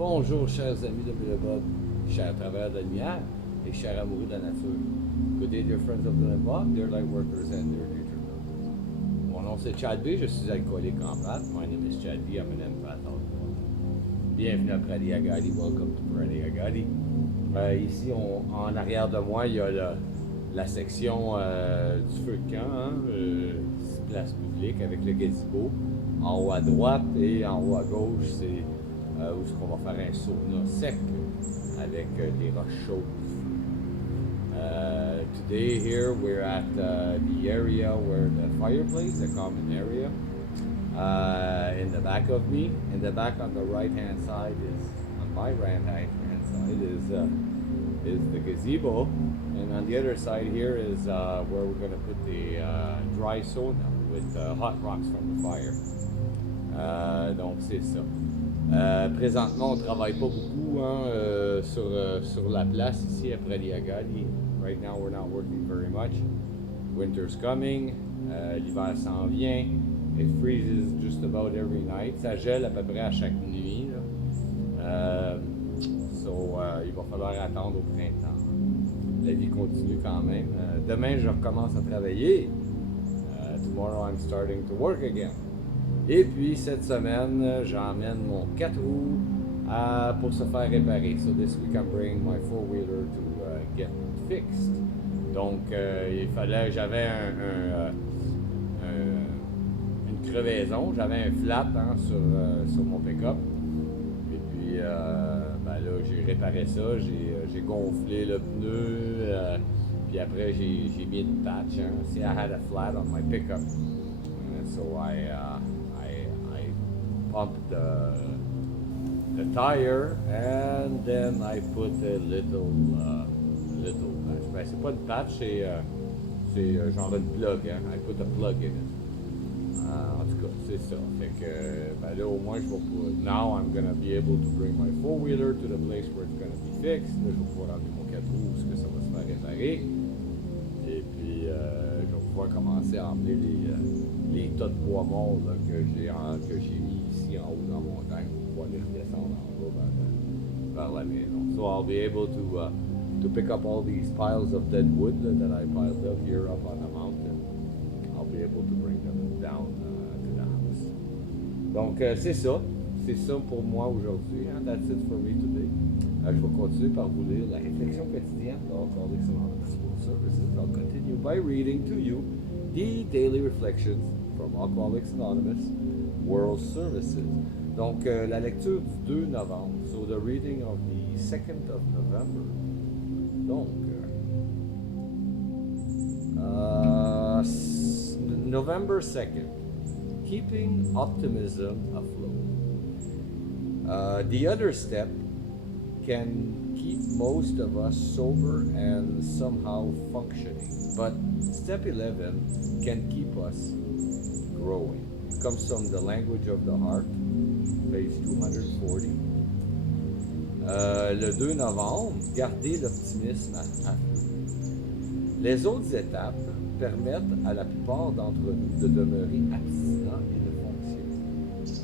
Bonjour, chers amis de Bob, chers travailleurs de la lumière et chers amoureux de la nature. Good day, dear friends of the Bob, dear light workers and dear nature builders. Mon nom c'est Chad B, je suis alcoolique en prat. My name is Chad B, I'm an empath alcoholic. Bienvenue à Pradi Agadi, welcome to Pradi Agadi. Ici, en arrière de moi, il y a la section du feu de camp, place publique avec le gazebo. En haut à droite et en haut à gauche, c'est où est-ce qu'on va faire un sauna sec avec des roches chaudes. Today here we're at the area where the fireplace, the common area, in the back of me. In the back on the right hand side on my right hand side is the gazebo, and on the other side here is where we're going to put the dry sauna with hot rocks from the fire. Donc c'est ça. Présentement, on ne travaille pas beaucoup sur la place ici après Liagadi. Right now, we're not working very much. Winter's coming. L'hiver s'en vient. It freezes just about every night. Ça gèle à peu près à chaque nuit. Il va falloir attendre au printemps. La vie continue quand même. Demain, je recommence à travailler. Tomorrow, I'm starting to work again. Et puis cette semaine, j'emmène mon 4 roues pour se faire réparer. So this week I'm bringing my four-wheeler to get fixed. Donc j'avais une crevaison, j'avais un flat sur mon pick-up. Et puis là, j'ai réparé ça, j'ai gonflé le pneu, puis après j'ai mis une patch. See, I had a flat on my pickup. So I pumped the tire, and then I put a little patch. Ben, c'est pas une patch, c'est genre une plug. I put a plug in it. En tout cas, c'est ça. Fait que là, au moins, je vais pouvoir. Now I'm gonna be able to bring my four-wheeler to the place where it's gonna be fixed. Là, je vais pouvoir amener mon 4 roues où ça va se faire réparer. Et puis, je vais pouvoir commencer à emmener les tas de bois morts là, que j'ai mis ici en haut dans la montagne pour pouvoir les redescendre en bas vers la maison. So I'll be able to pick up all these piles of dead wood that I piled up here up on the mountain. I'll be able to bring them down to the house. Donc c'est ça pour moi aujourd'hui. That's it for me today. Je vais continuer par vous lire la réflexion quotidienne de Alcooliques Anonymes World Services. I'll continue by reading to you the daily reflections from Alcooliques Anonymous World Services. Donc, la lecture du 2 novembre. So, the reading of the 2nd of November. Donc, November 2nd. Keeping optimism afloat. The other step can keep most of us sober and somehow functioning. But step 11 can keep us growing. It comes from the language of the heart, page 240. Le 2 novembre, gardez l'optimisme à flot. Les autres étapes permettent à la plupart d'entre nous de demeurer abstinents et de fonctionner.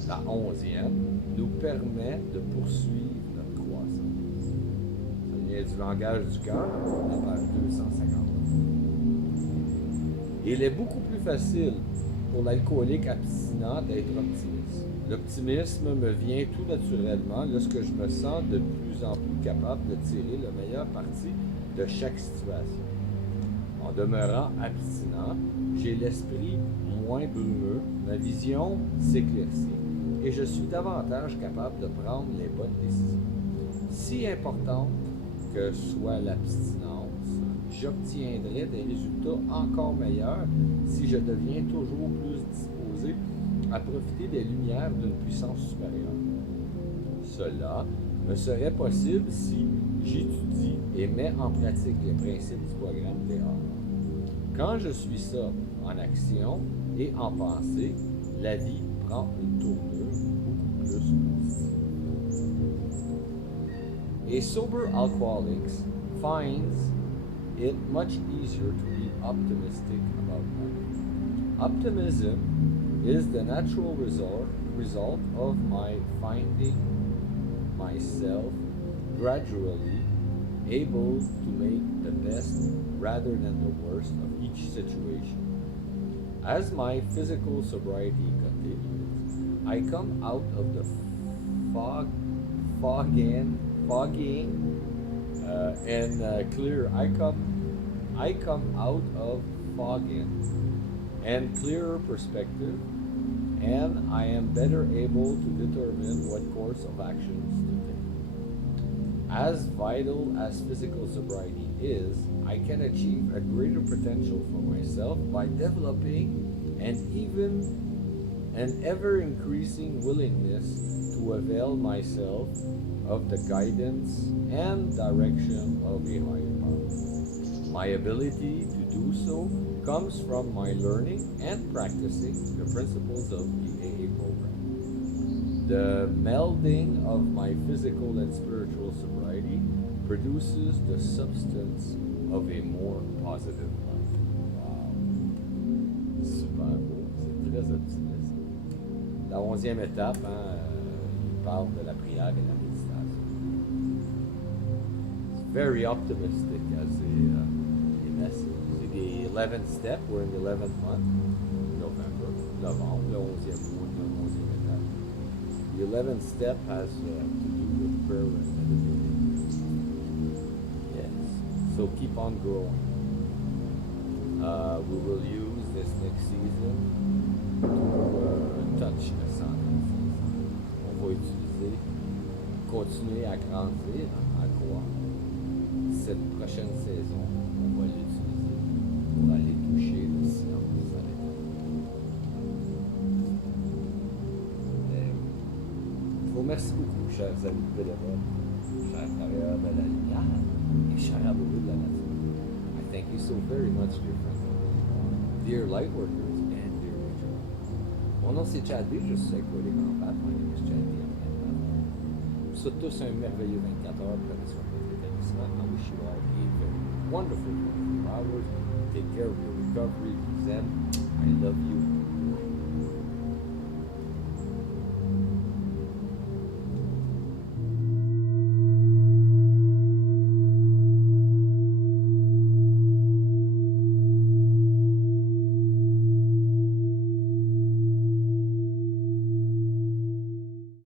La 11e nous permet de poursuivre notre croissance. Ça vient du langage du cœur, la page 250. Il est beaucoup plus facile pour l'alcoolique abstinent d'être optimiste. L'optimisme me vient tout naturellement lorsque je me sens de plus en plus capable de tirer le meilleur parti de chaque situation. En demeurant abstinent, j'ai l'esprit moins brumeux, ma vision s'éclaircit et je suis davantage capable de prendre les bonnes décisions. Si importante que soit l'abstinence, j'obtiendrai des résultats encore meilleurs si je deviens toujours plus disposé à profiter des lumières d'une puissance supérieure. Cela me serait possible si j'étudie et mets en pratique les principes du programme VIVRE. Quand je suis ça en action et en pensée, la vie prend une tournure beaucoup plus positive. A sober alcoholic finds it much easier to be optimistic about life. Optimism is the natural result of my finding myself gradually able to make the best rather than the worst of each situation. As my physical sobriety continues, I come out of the foggying and clear. I come out of fogging and clearer perspective, and I am better able to determine what course of actions to take. As vital as physical sobriety is, I can achieve a greater potential for myself by developing an ever-increasing willingness to avail myself of the guidance and direction of a higher power. My ability to do so comes from my learning and practicing the principles of the AA program. The melding of my physical and spiritual sobriety produces the substance of a more positive life. Wow. Super beau, c'est très optimiste. La 11e étape, il parle de la prière et la méditation. It's very optimistic as a message. C'est the 11th step, we're in the 11th month, Novembre, le 11e mois, la 11e étape. The 11th step has to do with prayer and meditation. Yes, so keep on growing. We will use this next season to touch the sun. On va continuer à grandir, à croire. Cette prochaine saison, on va l'utiliser pour aller toucher le silence à Je vous remercie beaucoup, chers amis de bénévoles, chers travailleurs de la lumière et chers amoureux de la nature. I thank you so very much, dear friends, dear light workers, and dear ritual. Mon nom c'est Chad B, je suis alcoolique anonyme. My name is Chad B. Je vous souhaite tous un merveilleux 24 heures. Prenez soin de votre établissement. I wish you all a very wonderful 24 hours. Take care of your recovery. Zen. I love you.